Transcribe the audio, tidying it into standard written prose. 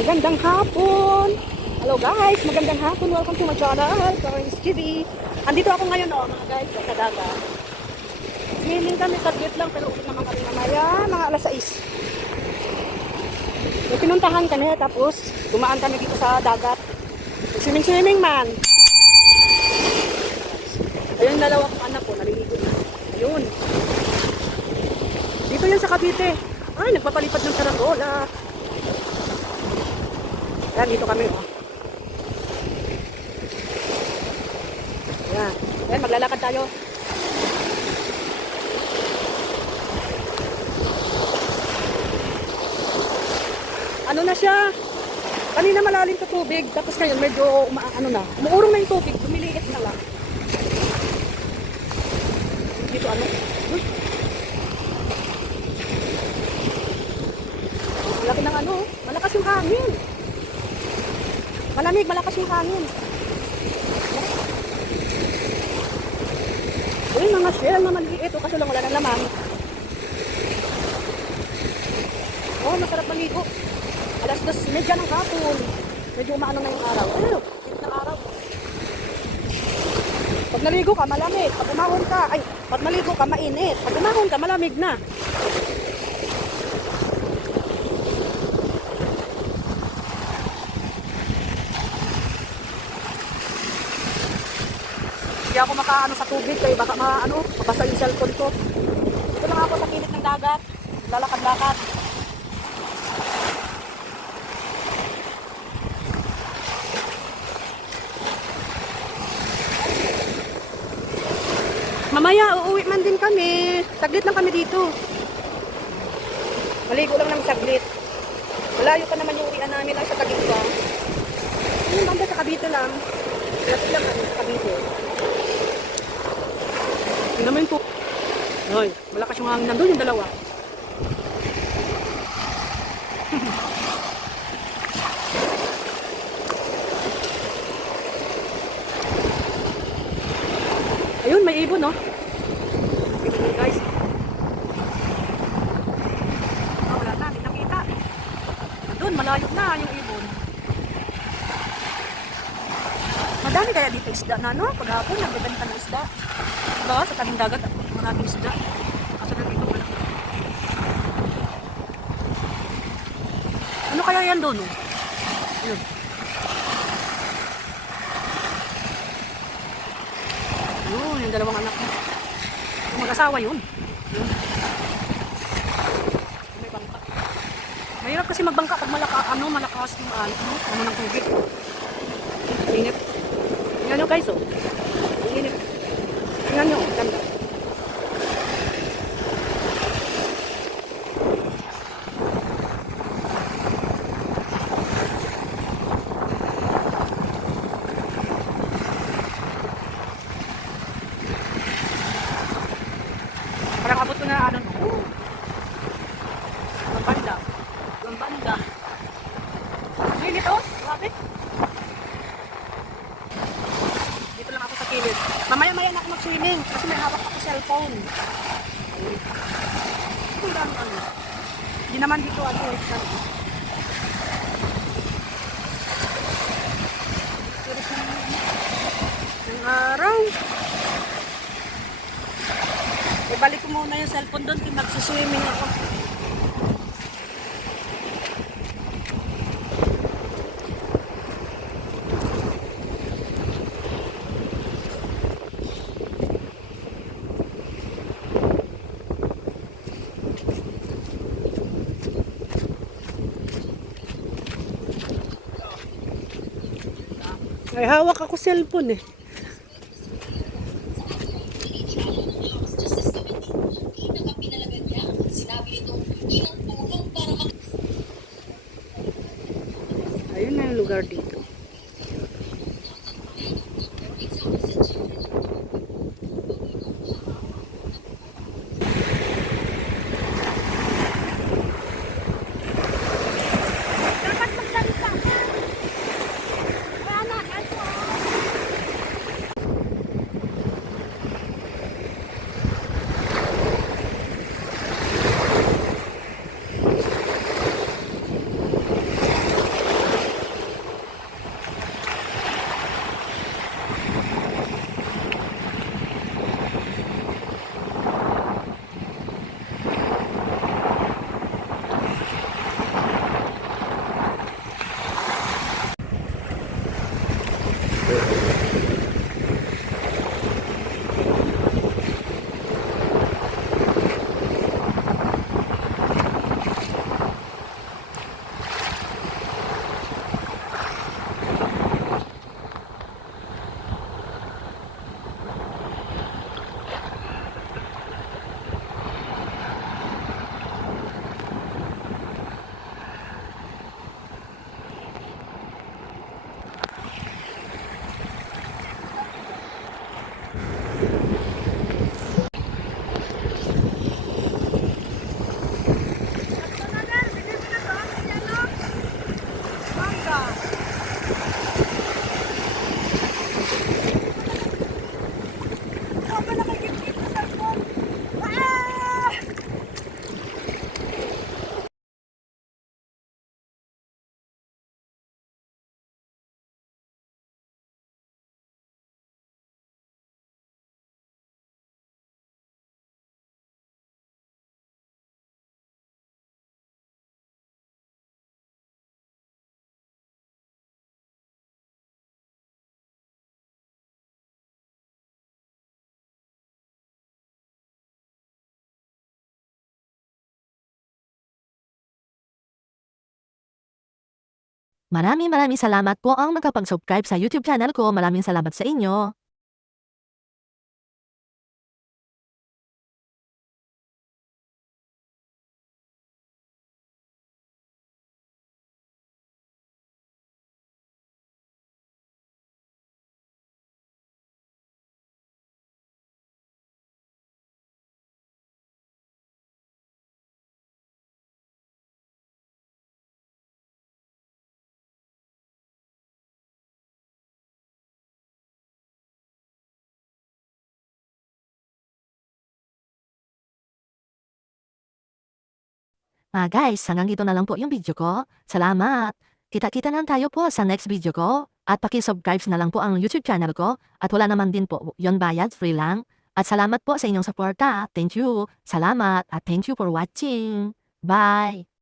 Magandang hapon! Hello guys, magandang hapon. Welcome to my channel, Karen's TV. Andito ako ngayon mga guys, sa dagat. Swimming kami, saglit lang, pero ulit naman kami mamaya, mga alas 6. May pinuntahan kami, tapos dumaan kami dito sa dagat. Swimming man. Ayun, dalawa kong anak ko, naliligo na. Ayun. Dito yan sa Cavite. Ay, nagpapalipad ng karangola. Yan, dito kami, oh. Yan. Yan, maglalakad tayo. Ano na siya? Kanina malalim sa tubig, tapos ngayon medyo umuurong na yung tubig, lumiliit na lang. Dito ano? Malaki ng ano, malakas yung hangin. Malamig, malakas yung hangin. Ayun, mga shell na maliit. Kaso lang wala ng laman. Oh, masarap maligo. Alas 2:30 ng hapon. Medyo umaano na yung araw. Ayun, init ng araw. Pag naligo ka, malamig. Pag umahon ka, pag maligo ka, mainit. Pag umahon ka, malamig na. Hindi ako makaano sa tubig kaya baka mabasa yung cellphone ko. Ito lang ako sa pilit ng dagat. Lalakad-lakad. Mamaya uuwi man din kami. Saglit lang kami dito. Maligo lang ng saglit. Malayo pa naman yung uwian namin lang sa Cavite. Yung banda sa Cavite lang. Lapit lang kami sa Cavite. Hindi naman po. Ay, malakas yung hangin. Nandun yung dalawa. Ayun, may ibon, no? Ayun, guys. Wala na, hindi nakita. Nandun, malayo na yung ibon. Madami kaya dito isda na, no? Paghapon, nagbibenta ng isda. Diba? Sa tabing dagat, maraming isda. Kaso na dito wala. Ano kaya yan doon? Oh? Yun. Yun, yung dalawang anak mo. Mag-asawa yun. Yun. May bangka. Mahirap kasi magbangka pag malakas yung ano ng tubig. Init. Tingnan nyo guys, oh. Init. Tingnan nyo, ganda. Parang abot ko na ano, ang banda. Ang banda. Init, oh. Grabe. Dito lang ako sa kilid. Mamaya-maya na ako mag-swimming kasi may hawak ako cellphone. Ito lang ano. Hindi naman dito ano exam. Ang araw. Ibalik ko muna yung cellphone doon kung mag-swimming ako. Ay, hawak ako cellphone eh. Ayun na yung lugar dito. Maraming salamat po ang nakapag-subscribe sa YouTube channel ko. Maraming salamat sa inyo. Guys, hanggang dito na lang po yung video ko. Salamat! Kita-kita lang tayo po sa next video ko. At paki-subscribe na lang po ang YouTube channel ko. At wala naman din po yon bayad, free lang. At salamat po sa inyong suporta. Thank you. Salamat at thank you for watching. Bye!